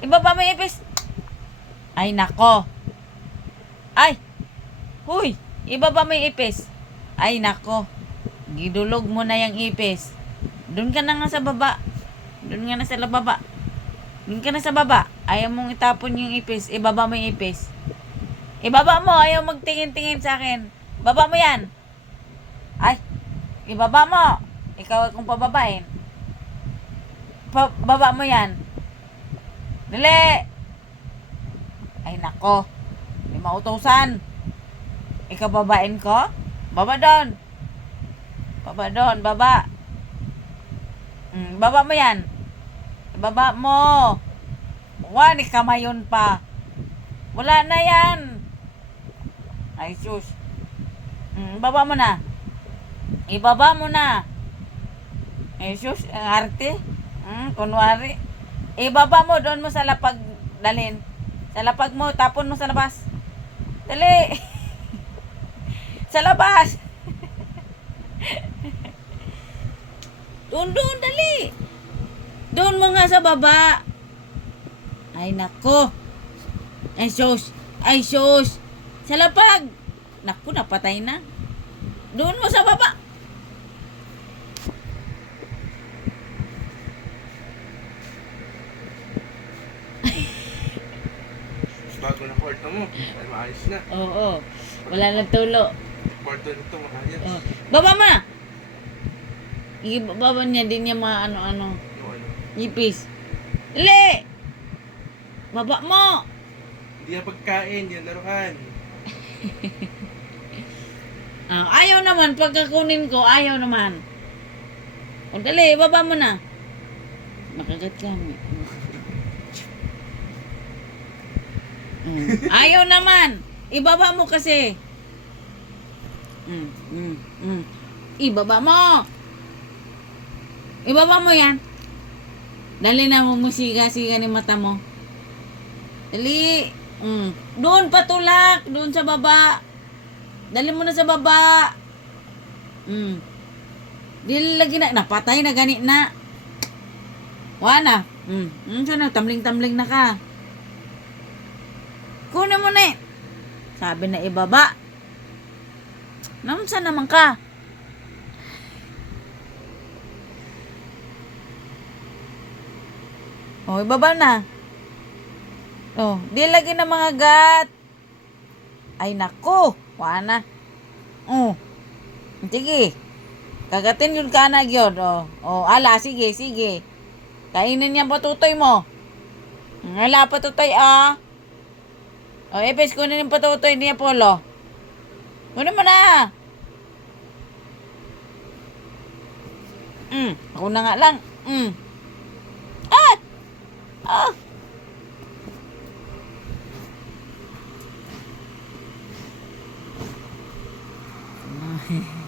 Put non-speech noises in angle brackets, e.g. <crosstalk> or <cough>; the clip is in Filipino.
Ibaba mo yung ipis. Ay, nako. Ay! Huy! Ibaba mo yung ipis. Ay, nako. Gidulog mo na yung ipis. Doon ka na nga sa baba. Doon ka na sa baba. Doon ka na sa baba. Ayaw mong itapon yung ipis. Ibaba mo yung ipis. Ibaba mo. Ayaw magtingin-tingin sa akin. Baba mo yan. Ay! Ibaba mo. Ikaw akong pababain. Pa baba mo yan. Dali! Ay, nako. May mautusan. Ikaw babain ko? Baba doon. Baba doon, baba. Mm, baba mo yan. Baba mo. Wani kamayon pa. Wala na yan. Ay, sus. Mm, baba mo na. Ibaba mo na. Ay, sus. Ang arte. Mm, kunwari. Ibaba mo, doon mo sa lapag dalhin. Sa lapag mo, tapon mo sa labas. Dali. <laughs> sa labas. <laughs> doon, doon, dali. Doon mo nga sa baba. Ay, nako. Ay, sus. Ay, sus. Sa lapag. Naku, napatay na. Doon mo sa baba. Bago na kwarto mo. Ay, maayos na. Oo. Wala nang tulo. Kwarto nito, maayos. Oh. Baba mo na. Ibaba niya din niya mga ano-ano. Yung ano. Ipis. Dali! Baba mo! Hindi yan pagkain, yan laruan. <laughs> Ah, ayaw naman. Pagkakunin ko, ayaw naman. O dali, baba mo na. Makagat kami. Mm. Ayaw naman. Ibaba mo kasi. Mm, mm, mm. Ibaba mo. Ibaba mo yan. Dali na mo musiga-siga ni mata mo. Dali. Mm. Doon patulak. Doon sa baba. Dali mo na sa baba. Mm. Dili lagi na. Napatay na gani na. Wana. Mm. Mm, sana, tamling-tamling na ka. Kunin mo na eh. Sabi na ibaba. Naunsa naman ka? Oh, ibaba na. Oh, di lagi na mga gat. Ay nako, wana. Oh. Sige. Kagatin yun ka na yun. Oh. oh, ala, sige, sige. Kainin niya patutoy mo. Ala, patutoy ah. Oh, epes, kunin yung patutoy ni Apollo. Kunin mo na. Mm, ako na nga lang. Mm. Ah! Ah! Ay.